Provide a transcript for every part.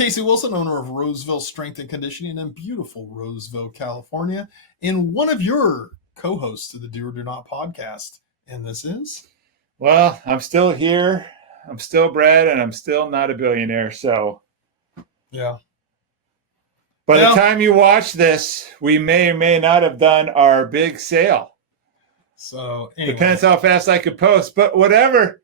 Casey Wilson, owner of Roseville Strength and Conditioning in beautiful Roseville, California, and one of your co-hosts of the Do or Do Not podcast. And this is? Well, I'm still here. I'm still Brad, and I'm still not a billionaire. So, yeah. By the time you watch this, we may or may not have done our big sale. So, anyway. Depends how fast I could post, but whatever.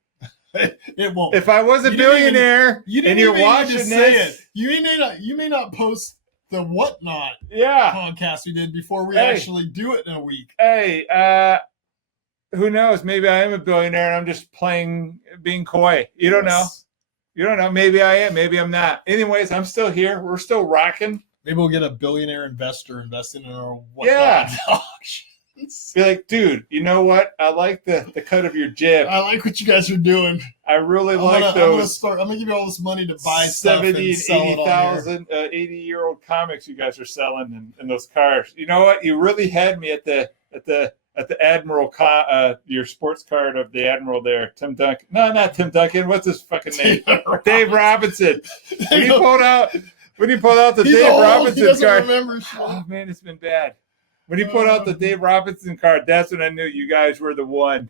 It won't. If I was a billionaire and you're watching this, you may not post the whatnot yeah podcast we did before we actually do it in a week. Hey, who knows? Maybe I am a billionaire and I'm just being coy. You don't know. You don't know. Maybe I am. Maybe I'm not. Anyways, I'm still here. We're still rocking. Maybe we'll get a billionaire investor investing in our whatnot auction. Be like, dude, you know what? I like the cut of your jib. I like what you guys are doing. I really like those. I'm gonna give you all this money to buy 70, 80,000, 80-year-old comics you guys are selling in those cars. You know what? You really had me at the Admiral, your sports card of the Admiral there, Tim Duncan. No, not Tim Duncan. What's his fucking name? Dave Robinson. When you pulled out the Dave Robinson card. Remember shit. Oh man, it's been bad. When you put out the Dave Robinson card, that's when I knew you guys were the one.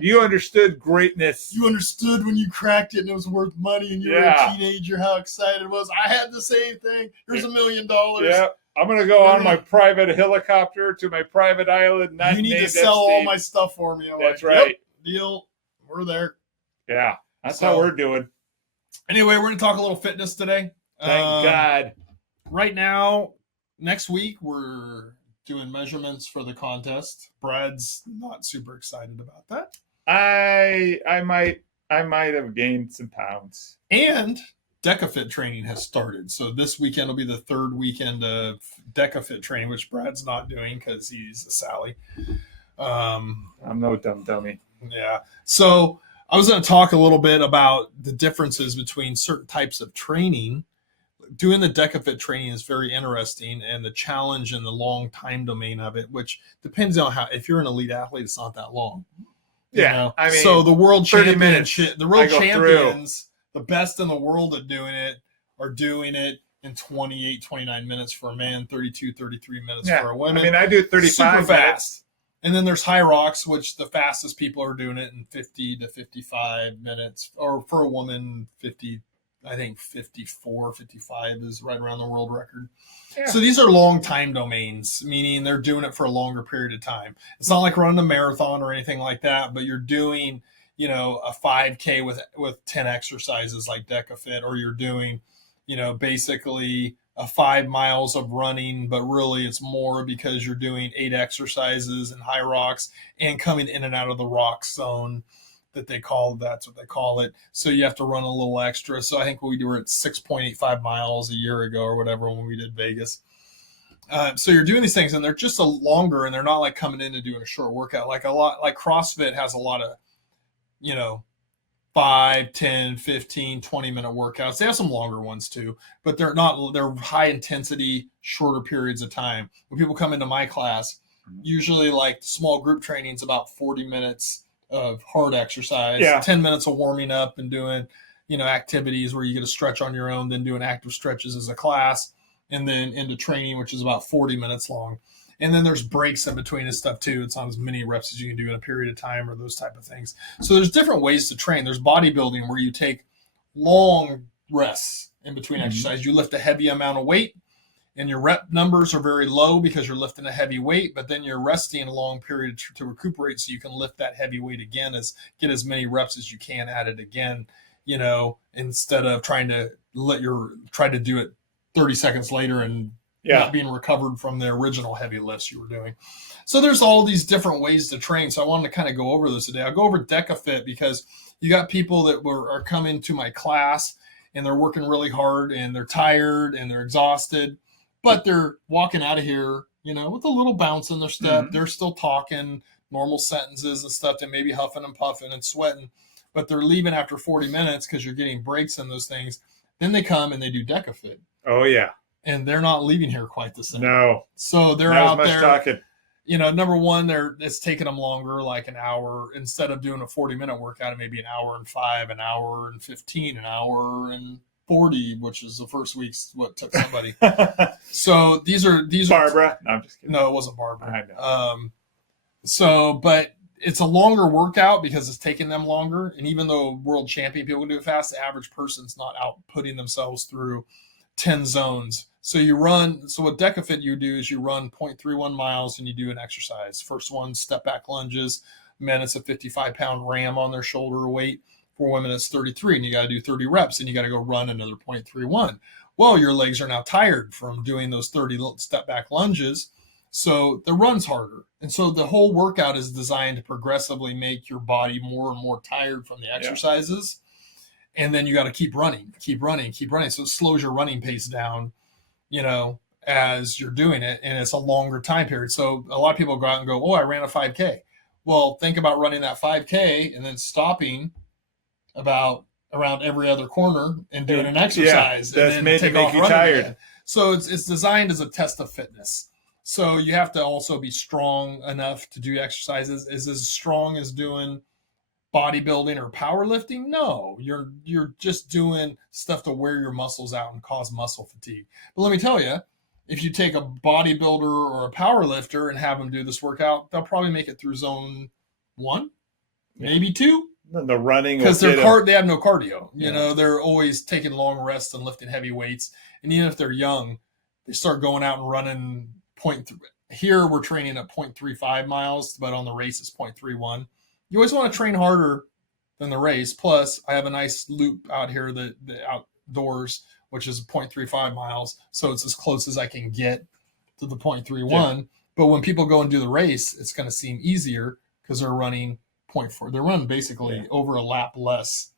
You understood greatness. You understood when you cracked it and it was worth money and you were a teenager, how excited it was. I had the same thing. Here's $1 million. Yeah. I'm going to go on my private helicopter to my private island. You need to sell all my stuff for me. That's right. Yep, deal. We're there. Yeah. That's how we're doing. Anyway, we're going to talk a little fitness today. Thank God. Right now, next week, we're doing measurements for the contest. Brad's not super excited about that. I might have gained some pounds. And Deka Fit training has started. So this weekend will be the third weekend of Deka Fit training, which Brad's not doing because he's a Sally. I'm no dummy. Yeah. So I was going to talk a little bit about the differences between certain types of training. Doing the Deka Fit training is very interesting, and the challenge and the long time domain of it, which depends on if you're an elite athlete, it's not that long. Yeah. I mean, so the world 30 minutes, champions, the best in the world at doing it, are doing it in 28, 29 minutes for a man, 32, 33 minutes for a woman. I mean, I do 35 super fast. And then there's high rocks, which the fastest people are doing it in 50 to 55 minutes, or for a woman, 50. I think 54, 55 is right around the world record. Yeah. So these are long time domains, meaning they're doing it for a longer period of time. It's not like running a marathon or anything like that, but you're doing, a 5K with 10 exercises like Deka Fit, or you're doing, basically 5 miles of running, but really it's more because you're doing 8 exercises in high rocks and coming in and out of the rock zone. That's what they call it. So you have to run a little extra. So I think we were at 6.85 miles a year ago or whatever when we did Vegas. So you're doing these things and they're just longer, and they're not like coming in and doing a short workout. Like CrossFit has a lot of, 5, 10, 15, 20-minute workouts. They have some longer ones too, but they're high intensity, shorter periods of time. When people come into my class, usually like small group training is about 40 minutes of hard exercise, 10 minutes of warming up and doing, activities where you get to stretch on your own, then doing active stretches as a class, and then into training, which is about 40 minutes long. And then there's breaks in between and stuff too. It's not as many reps as you can do in a period of time or those type of things. So there's different ways to train. There's bodybuilding where you take long rests in between exercise. You lift a heavy amount of weight, and your rep numbers are very low because you're lifting a heavy weight, but then you're resting a long period to recuperate so you can lift that heavy weight again, get as many reps as you can at it again, instead of trying to do it 30 seconds later and not being recovered from the original heavy lifts you were doing. So there's all these different ways to train. So I wanted to kind of go over this today. I'll go over Deka Fit because you got people that are coming to my class and they're working really hard and they're tired and they're exhausted, but they're walking out of here, with a little bounce in their step. They're still talking normal sentences and stuff, and maybe huffing and puffing and sweating, but they're leaving after 40 minutes because you're getting breaks in those things. Then they come and they do Deka Fit. Oh, yeah. And they're not leaving here quite the same. No. So they're not out as much there. Talking. Number one, it's taking them longer, like an hour. Instead of doing a 40-minute workout, it may be an hour and 5, an hour and 15, an hour and 40, which is the first week's what took somebody. So these are Barbara. No, I'm just kidding. No, it wasn't Barbara. I know. But it's a longer workout because it's taking them longer. And even though world champion people can do it fast, the average person's not out putting themselves through 10 zones. So what Deka Fit you do is you run 0.31 miles and you do an exercise. First one, step back lunges. Men, it's a 55-pound ram on their shoulder weight. For women, it's 33, and you got to do 30 reps, and you got to go run another 0.31. Well, your legs are now tired from doing those 30 step back lunges. So the run's harder. And so the whole workout is designed to progressively make your body more and more tired from the exercises. Yeah. And then you got to keep running. So it slows your running pace down, as you're doing it. And it's a longer time period. So a lot of people go out and go, oh, I ran a 5K. Well, think about running that 5K and then stopping around every other corner and doing an exercise. Yeah, that's and then made to make you tired. Again. So it's designed as a test of fitness. So you have to also be strong enough to do exercises. Is as strong as doing bodybuilding or powerlifting? No, you're just doing stuff to wear your muscles out and cause muscle fatigue. But let me tell you, if you take a bodybuilder or a powerlifter and have them do this workout, they'll probably make it through zone 1, maybe 2. The running, because they have no cardio. They're always taking long rests and lifting heavy weights. And even if they're young, they start going out and running here we're training at 0.35 miles, but on the race it's 0.31. You always want to train harder than the race. Plus, I have a nice loop out here, the outdoors, which is 0.35 miles. So it's as close as I can get to the 0.31. Yeah. But when people go and do the race, it's going to seem easier because they're running 0.4. They're running basically over a lap less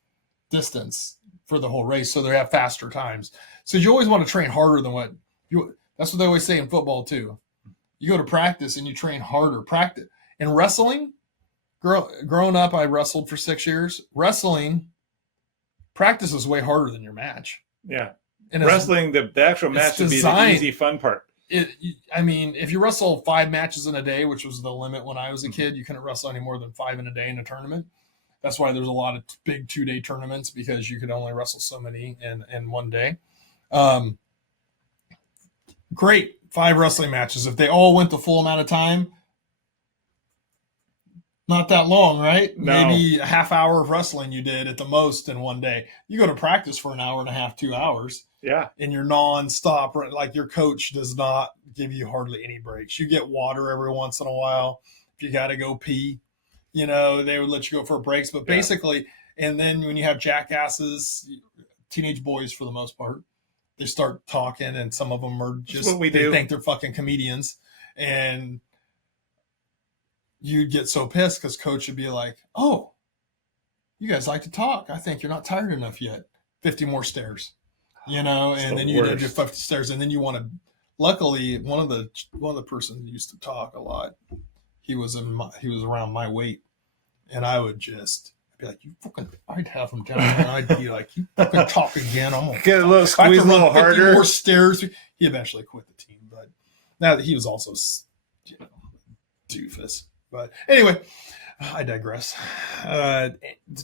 distance for the whole race. So they have faster times. So you always want to train harder than that's what they always say in football too. You go to practice and you train harder. Practice. In wrestling, growing up, I wrestled for 6 years. Wrestling, practice is way harder than your match. Yeah. And wrestling, the actual match would be the easy, fun part. If you wrestle 5 matches in a day, which was the limit when I was a kid, you couldn't wrestle any more than 5 in a day in a tournament. That's why there's a lot of big 2-day tournaments, because you could only wrestle so many in one day. Great 5 wrestling matches. If they all went the full amount of time, not that long, right? No. Maybe a half hour of wrestling you did at the most in one day. You go to practice for an hour and a half, 2 hours. Yeah. And you're nonstop. Like your coach does not give you hardly any breaks. You get water every once in a while. If you got to go pee, they would let you go for breaks. But basically, and then when you have jackasses, teenage boys for the most part, they start talking, and some of them are just, they think they're fucking comedians. And you'd get so pissed because coach would be like, oh, you guys like to talk. I think you're not tired enough yet. 50 more stairs, and then you do 50 stairs. And then you want to, luckily, one of the persons used to talk a lot. He was around my weight, and I would just be like, I'd have him down there, and I'd be like, you fucking talk again. I'm going to get a little squeeze, a little harder. More stairs. He eventually quit the team, but now he was also, doofus. But anyway, I digress. The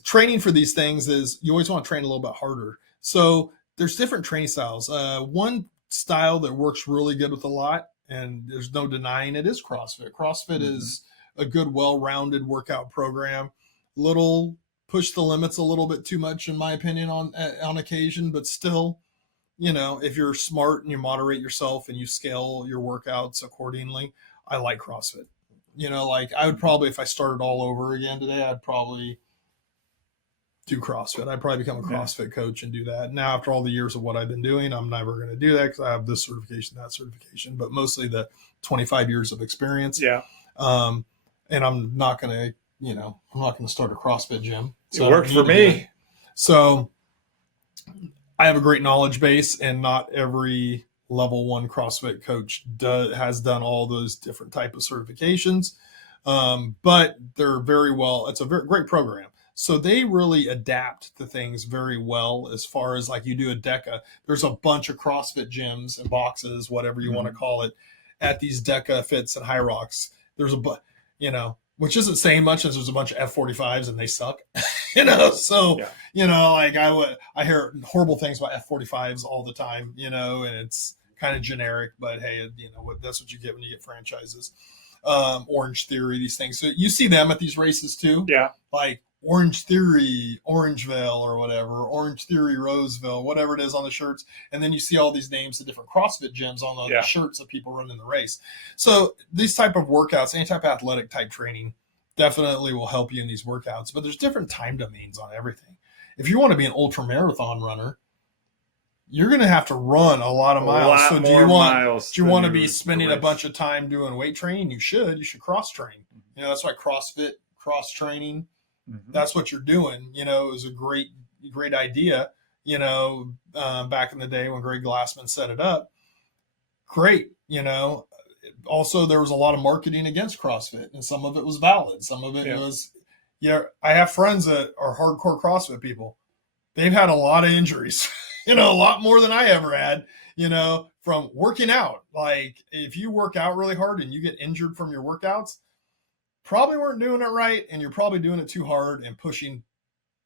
training for these things is you always want to train a little bit harder. So there's different training styles. One style that works really good with a lot, and there's no denying it, is CrossFit. CrossFit is a good, well-rounded workout program. Little push the limits a little bit too much, in my opinion, on occasion, but still, if you're smart and you moderate yourself and you scale your workouts accordingly, I like CrossFit. I would probably, if I started all over again today, I'd probably do CrossFit. I'd probably become a CrossFit coach and do that. Now, after all the years of what I've been doing, I'm never going to do that because I have this certification, that certification, but mostly the 25 years of experience. Yeah. And I'm not going to, I'm not going to start a CrossFit gym. So it worked for me. So I have a great knowledge base, and not every level 1 CrossFit coach has done all those different type of certifications. But they're very well, it's a very great program. So they really adapt to things very well. As far as like you do a Deka, there's a bunch of CrossFit gyms and boxes, whatever you want to call it, at these Deka Fits and High Rocks. There's which isn't saying much, as there's a bunch of F45s and they suck. So, Yeah. like I hear horrible things about F-45s all the time, and it's kind of generic, but hey, that's what you get when you get franchises. Orange Theory, these things. So you see them at these races too. Yeah. Like Orange Theory, Orangeville or whatever, Orange Theory, Roseville, whatever it is on the shirts. And then you see all these names of different CrossFit gyms on the shirts of people running the race. So these type of workouts, any type of athletic type training definitely will help you in these workouts, but there's different time domains on everything. If you want to be an ultra marathon runner, you're going to have to run a lot of miles. So do you want to be spending a bunch of time doing weight training? You should cross train. That's why CrossFit, cross training, that's what you're doing. It was a great idea, back in the day when Greg Glassman set it up. Great. Also there was a lot of marketing against CrossFit, and some of it was valid. Some of it was, I have friends that are hardcore CrossFit people. They've had a lot of injuries, a lot more than I ever had, from working out. Like if you work out really hard and you get injured from your workouts, probably weren't doing it right. And you're probably doing it too hard and pushing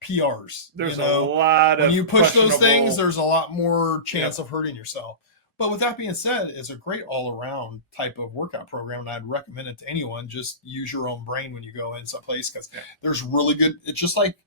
PRs. There's a lot of, when you push those things, there's a lot more chance of hurting yourself. But with that being said, it's a great all-around type of workout program, and I'd recommend it to anyone. Just use your own brain when you go in someplace, because there's really good. It's just like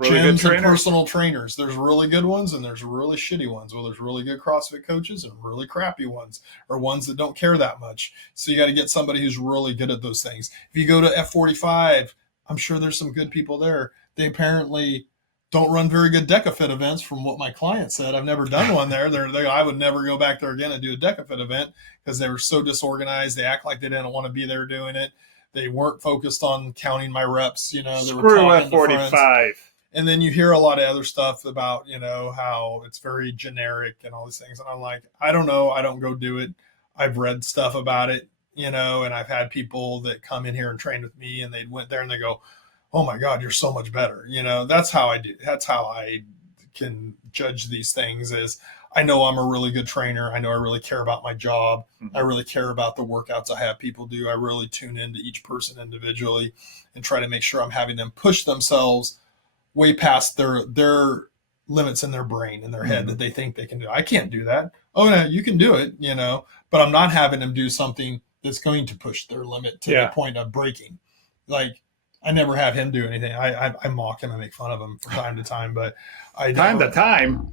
gyms and personal trainers. There's really good ones and there's really shitty ones. Well, there's really good CrossFit coaches and really crappy ones, or ones that don't care that much. So you got to get somebody who's really good at those things. If you go to F45, I'm sure there's some good people there. They apparently don't run very good Deka Fit events, from what my client said. I've never done one there. I would never go back there again and do a Deka Fit event, because they were so disorganized. They act like they didn't want to be there doing it. They weren't focused on counting my reps. They Screw were talking F45. And then you hear a lot of other stuff about, how it's very generic and all these things. And I'm like, I don't know. I don't go do it. I've read stuff about it, and I've had people that come in here and train with me, and they went there and they go, oh my God, you're so much better. That's how I do. That's how I can judge these things, is I know I'm a really good trainer. I know I really care about my job. I really care about the workouts I have people do. I really tune into each person individually and try to make sure I'm having them push themselves way past their limits in their brain, in their head, that they think they can do. I can't do that. Oh no, you can do it, but I'm not having them do something that's going to push their limit to the point of breaking. Like, I never have him do anything. I mock him and make fun of him from time to time, but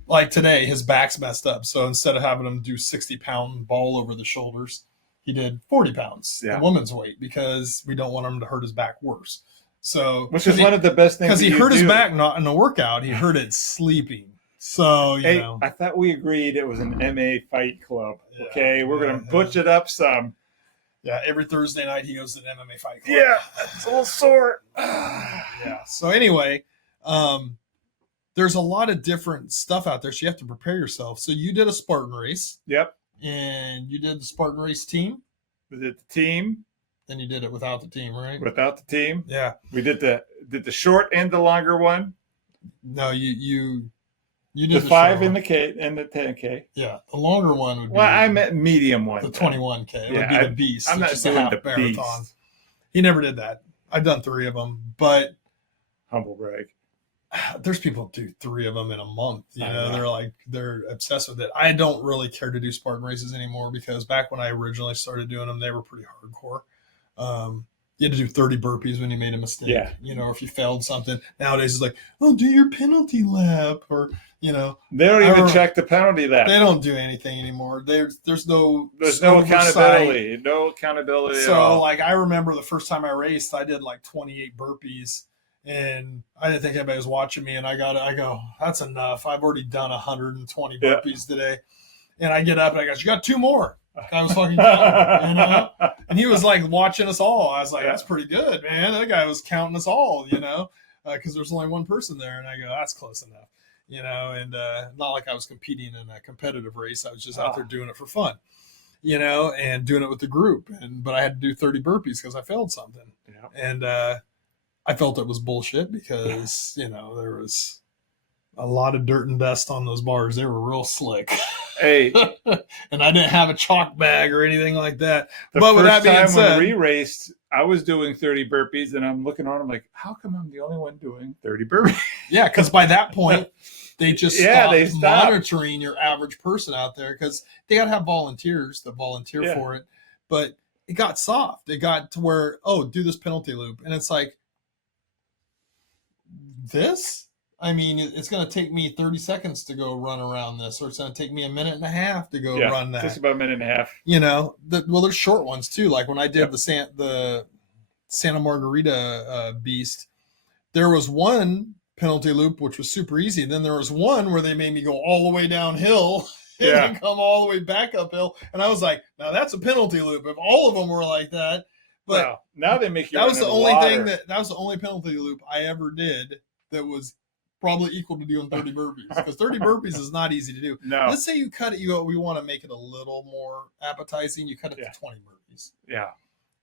like today, his back's messed up. So instead of having him do 60-pound ball over the shoulders, he did 40 pounds, the woman's weight, because we don't want him to hurt his back worse. So, which is one of the best things, because he hurt his back not in the workout, he hurt it sleeping. So, I thought we agreed it was an MA Fight Club. Okay, we're gonna butch it up some. Yeah, every Thursday night he goes to the MMA Fight Club. Yeah, it's a little sore. Yeah. So anyway, there's a lot of different stuff out there, so you have to prepare yourself. So you did a Spartan race. Yep. And you did the Spartan race team. We did the team. Then you did it without the team, right? Without the team. Yeah. We did the short and the longer one. No, you did the 5 and the K and the 10K. Yeah, the longer one would be. Well, I meant medium one. The 21K. It would be the Beast. I'm not doing the marathon. Beast. He never did that. I've done 3 of them, but humble brag. There's people who do 3 of them in a month. They're obsessed with it. I don't really care to do Spartan races anymore, because back when I originally started doing them, they were pretty hardcore. You had to do 30 burpees when you made a mistake. Yeah. Or if you failed something. Nowadays it's like, oh, do your penalty lap, or they don't even check the penalty lap. They don't do anything anymore. There's no accountability. No accountability. So at all. Like, I remember the first time I raced, I did like 28 burpees, and I didn't think anybody was watching me, and I go, that's enough. I've already done 120 burpees today. And I get up and I go, you got 2 more. I was fucking counting, and he was like watching us all. I was like, that's pretty good, man. That guy was counting us all, because there's only one person there. And I go, that's close enough, and not like I was competing in a competitive race. I was just out there doing it for fun, and doing it with the group. But I had to do 30 burpees because I failed something. Yeah. And I felt it was bullshit, because, there was a lot of dirt and dust on those bars. They were real slick. Hey, and I didn't have a chalk bag or anything like that. the But with that first being time said, when we raced, I was doing 30 burpees, and I'm looking on. I'm like, how come I'm the only one doing 30 burpees? yeah, because by that point, they just Yeah, stopped they monitoring your average person out there because they got to have volunteers that volunteer Yeah. for it. But it got soft. It got to where, oh, do this penalty loop. And it's like, this? I mean, it's going to take me 30 seconds to go run around this, or it's going to take me a minute and a half to go run that. Just about a minute and a half. You know, well, there's short ones too. Like when I did the Santa Margarita beast, there was one penalty loop which was super easy. Then there was one where they made me go all the way downhill and then come all the way back uphill. And I was like, now that's a penalty loop. If all of them were like that, but wow. Now they make you. That was the only water. thing that was the only penalty loop I ever did that was probably equal to doing 30 burpees, because 30 burpees is not easy to do. No. Let's say you cut it. We want to make it a little more appetizing. You cut it to 20 burpees. Yeah.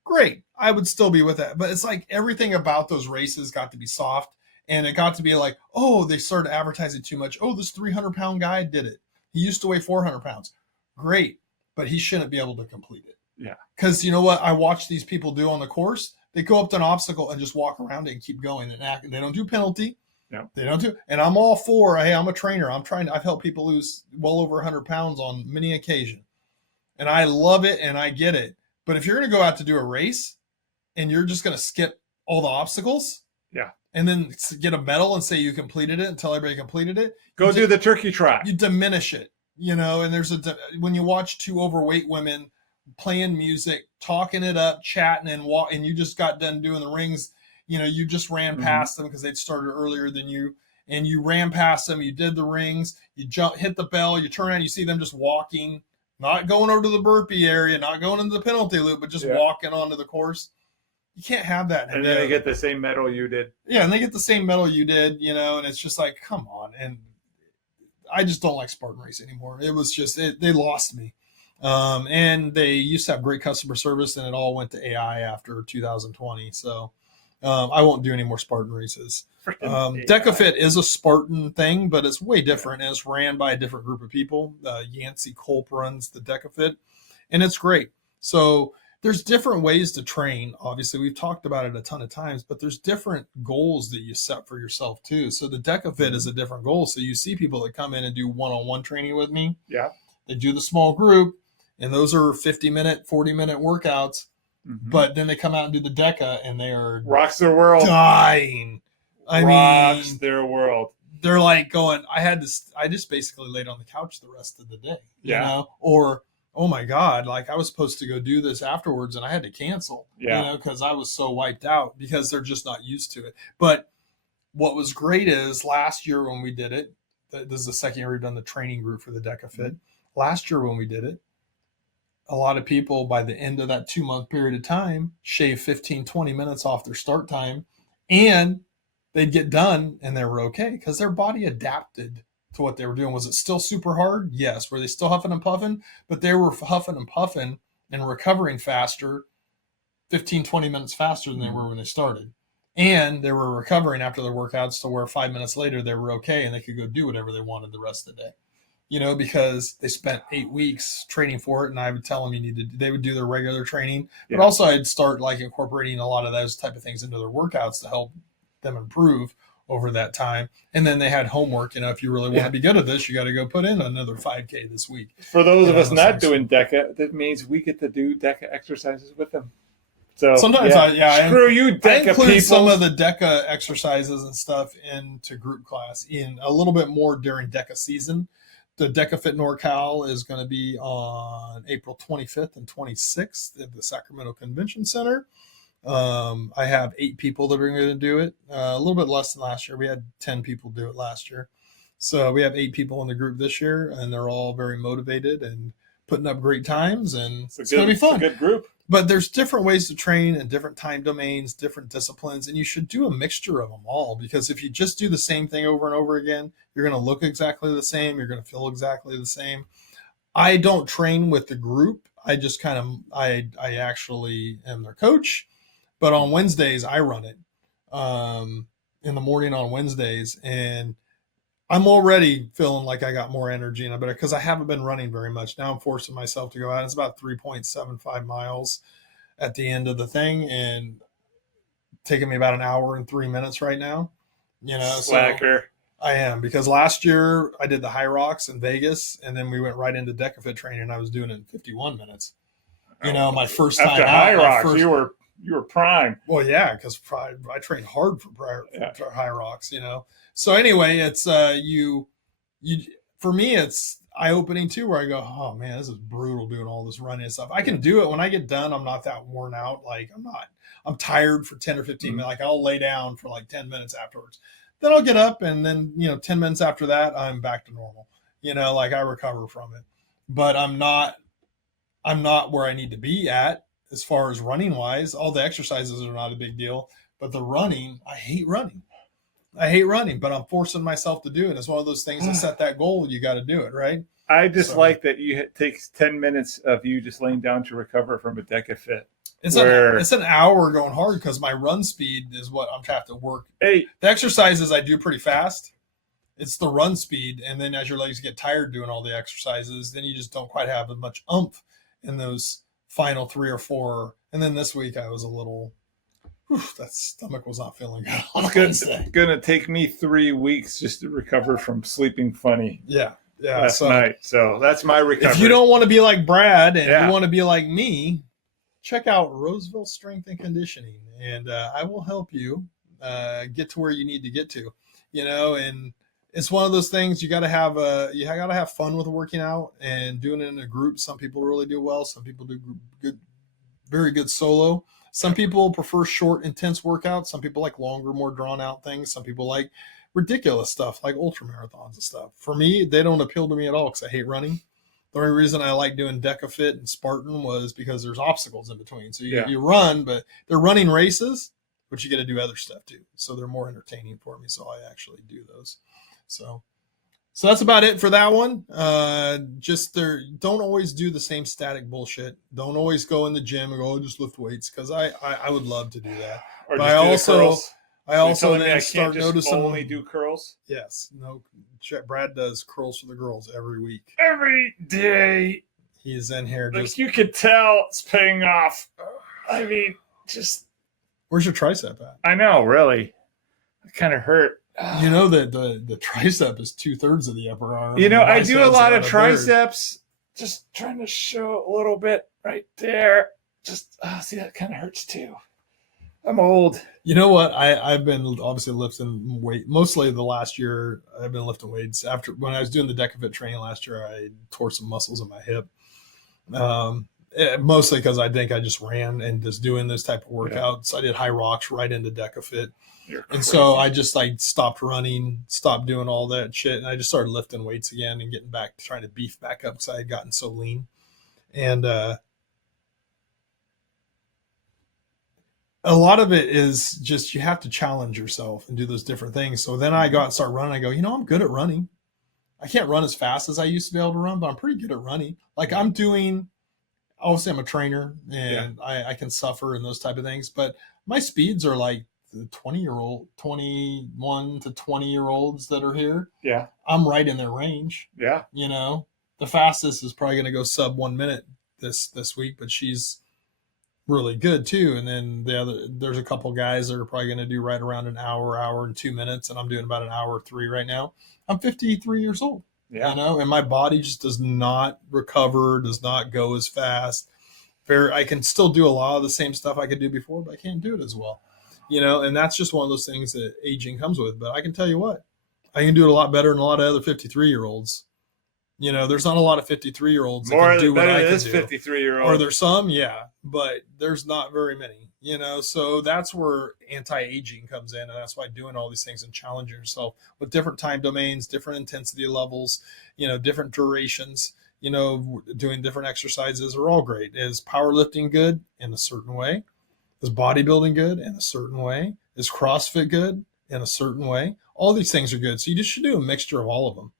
Great. I would still be with that. But it's like everything about those races got to be soft, and it got to be like, oh, they started advertising too much. Oh, this 300-pound guy did it. He used to weigh 400 pounds. Great. But he shouldn't be able to complete it. Yeah. Because you know what I watch these people do on the course? They go up to an obstacle and just walk around it and keep going. And they don't do penalty. No. They don't do. And I'm all for, hey, I'm a trainer. I've helped people lose well over 100 pounds on many occasions. And I love it and I get it. But if you're going to go out to do a race and you're just going to skip all the obstacles, and then get a medal and say you completed it and tell everybody completed it, go do the turkey trot. You diminish it, you know. And when you watch two overweight women playing music, talking it up, chatting, and you just got done doing the rings, you know, you just ran past them because they'd started earlier than you, and you ran past them, you did the rings, you hit the bell, you turn around, you see them just walking, not going over to the burpee area, not going into the penalty loop, but just walking onto the course. You can't have that. And then they get the same medal you did. Yeah, and they get the same medal you did, you know, and it's just like, come on. And I just don't like Spartan Race anymore. It was just, they lost me. And they used to have great customer service, and it all went to AI after 2020. So I won't do any more Spartan races. Deka Fit is a Spartan thing, but it's way different, and it's ran by a different group of people. Yancey Culp runs the Deka Fit, and it's great. So there's different ways to train. Obviously, we've talked about it a ton of times, but there's different goals that you set for yourself too. So the Deka Fit is a different goal. So you see people that come in and do one-on-one training with me. Yeah. They do the small group, and those are 50-minute, 40-minute workouts. Mm-hmm. But then they come out and do the Deka, and they are rocks their world, dying. Rocks their world. They're like going, I just basically laid on the couch the rest of the day. You know? Or, oh my God, like I was supposed to go do this afterwards and I had to cancel, you know, because I was so wiped out, because they're just not used to it. But what was great is last year when we did it, this is the second year we've done the training group for the Deka Fit. Mm-hmm. Last year when we did it, a lot of people by the end of that 2-month period of time shave 15, 20 minutes off their start time, and they'd get done and they were okay because their body adapted to what they were doing. Was it still super hard? Yes. Were they still huffing and puffing? But they were huffing and puffing and recovering faster, 15, 20 minutes faster than they were when they started. And they were recovering after their workouts to where 5 minutes later they were okay and they could go do whatever they wanted the rest of the day. You know, because they spent 8 weeks training for it, and I would tell them they would do their regular training. But also I'd start like incorporating a lot of those type of things into their workouts to help them improve over that time. And then they had homework. You know, if you really want to be good at this, you got to go put in another 5K this week. For those of us not doing Deka, that means we get to do Deka exercises with them. So sometimes screw you, Deka I include people. some of the Deka exercises and stuff into group class in a little bit more during Deka season. The Deka Fit NorCal is going to be on April 25th and 26th at the Sacramento Convention Center. I have 8 people that are going to do it. A little bit less than last year. We had 10 people do it last year. So we have 8 people in the group this year, and they're all very motivated and putting up great times, and it's going to be fun. It's a good group. But there's different ways to train and different time domains, different disciplines, and you should do a mixture of them all, because if you just do the same thing over and over again, you're going to look exactly the same. You're going to feel exactly the same. I don't train with the group. I just I actually am their coach. But on Wednesdays, I run it in the morning on Wednesdays. And I'm already feeling like I got more energy and I better because I haven't been running very much. Now I'm forcing myself to go out. It's about 3.75 miles at the end of the thing and taking me about an hour and 3 minutes right now. So Slacker. I am because last year I did the High Rocks in Vegas and then we went right into Deka Fit training and I was doing it in 51 minutes. My first time After High Rocks, you were prime. Well, yeah, because I trained hard for High Rocks. So anyway, it's you for me it's eye opening too, where I go, oh man, this is brutal doing all this running and stuff. I can do it when I get done. I'm not that worn out. Like I'm tired for 10 or 15 minutes. Like I'll lay down for like 10 minutes afterwards. Then I'll get up and then 10 minutes after that I'm back to normal. Like I recover from it. But I'm not where I need to be at as far as running wise. All the exercises are not a big deal, but the running, I hate running. But I'm forcing myself to do it. It's one of those things that set that goal. You got to do it, right? I just like that it takes 10 minutes of you just laying down to recover from a Deka Fit. It's an hour going hard because my run speed is what I'm trying to work. Hey, the exercises I do pretty fast. It's the run speed, and then as your legs get tired doing all the exercises, then you just don't quite have as much oomph in those final 3 or 4. And then this week I was a little, that stomach was not feeling good. It's gonna take me 3 weeks just to recover from sleeping funny. Yeah. Last night. So that's my recovery. If you don't want to be like Brad and you want to be like me, check out Roseville Strength and Conditioning, and I will help you get to where you need to get to. And it's one of those things you got to have fun with working out and doing it in a group. Some people really do well. Some people do good, very good solo. Some people prefer short, intense workouts. Some people like longer, more drawn out things. Some people like ridiculous stuff like ultra marathons and stuff. For me, they don't appeal to me at all because I hate running. The only reason I like doing Deka Fit and Spartan was because there's obstacles in between. So you run, but they're running races, but you get to do other stuff too. So they're more entertaining for me. So I actually do those. So that's about it for that one. Don't always do the same static bullshit. Don't always go in the gym and go, just lift weights. Cause I would love to do that. Or but I also then start noticing only do curls. Yes. No, Brad does curls for the girls every week. Every day. He's in here. You could tell it's paying off. I mean, just. Where's your tricep at? I know, really. It kind of hurt. You know that the tricep is 2/3 of the upper arm. I do a lot of triceps. Just trying to show a little bit right there. Just see, that kind of hurts too. I'm old. You know what? I've been obviously lifting weight mostly the last year. I've been lifting weights after when I was doing the Deka Fit training last year. I tore some muscles in my hip. Mostly because I think I just ran and just doing this type of workouts. I did High Rocks right into Deka Fit. And so I just stopped running, stopped doing all that shit. And I just started lifting weights again and getting back, trying to beef back up because I had gotten so lean. And a lot of it is just you have to challenge yourself and do those different things. So then I go out and start running. I go, I'm good at running. I can't run as fast as I used to be able to run, but I'm pretty good at running. Like obviously I'm a trainer and I can suffer and those type of things, but my speeds are like the 21 to 20-year-olds that are here. Yeah. I'm right in their range. Yeah. The fastest is probably going to go sub 1 minute this week, but she's really good too. And then there's a couple guys that are probably going to do right around an hour and 2 minutes. And I'm doing about an hour 3 right now. I'm 53 years old. Yeah. And my body just does not recover, does not go as fast. I can still do a lot of the same stuff I could do before, but I can't do it as well. And that's just one of those things that aging comes with. But I can tell you what, I can do it a lot better than a lot of other 53-year-olds. There's not a lot of 53-year-olds that can do what I can do. 53-year-old. Are there some? Yeah, but there's not very many. So that's where anti-aging comes in, and that's why doing all these things and challenging yourself with different time domains, different intensity levels, different durations, doing different exercises are all great. Is powerlifting good in a certain way? Is bodybuilding good in a certain way? Is CrossFit good in a certain way? All these things are good. So you just should do a mixture of all of them.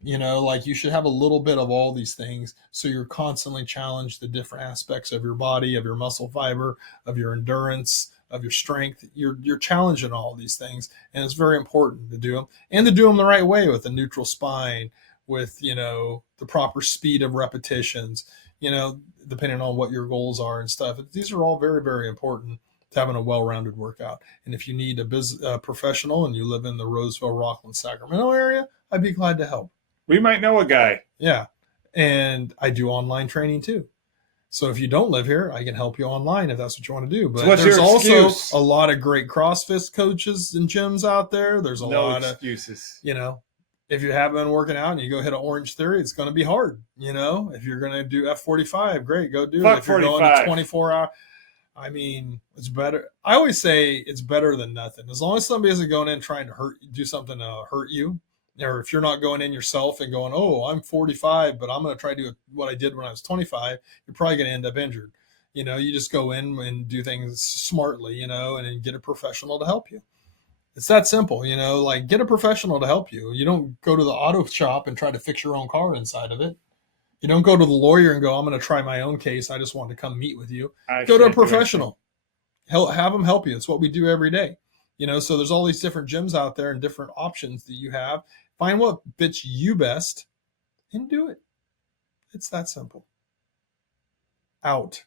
You should have a little bit of all these things. So you're constantly challenged the different aspects of your body, of your muscle fiber, of your endurance, of your strength. You're challenging all these things, and it's very important to do them, and to do them the right way with a neutral spine, with the proper speed of repetitions, depending on what your goals are and stuff. These are all very, very important to having a well-rounded workout. And if you need a professional and you live in the Roseville, Rockland, Sacramento area, I'd be glad to help. We might know a guy. Yeah. And I do online training too. So if you don't live here, I can help you online if that's what you want to do. But So what's there's your also excuse? a lot of great CrossFit coaches and gyms out there. There's a lot excuses. of, if you haven't been working out and you go hit an Orange Theory, it's going to be hard. If you're going to do F45, great, go do it. If you're going to 24 hour, I mean, it's better. I always say it's better than nothing. As long as somebody isn't going in trying to do something to hurt you, or if you're not going in yourself and going, oh, I'm 45, but I'm going to try to do what I did when I was 25, you're probably going to end up injured. You just go in and do things smartly, and then get a professional to help you. It's that simple, like get a professional to help you. You don't go to the auto shop and try to fix your own car inside of it. You don't go to the lawyer and go, I'm going to try my own case. I just want to come meet with you. Go to a professional. Have them help you. It's what we do every day. So there's all these different gyms out there and different options that you have. Find what fits you best and do it. It's that simple. Out.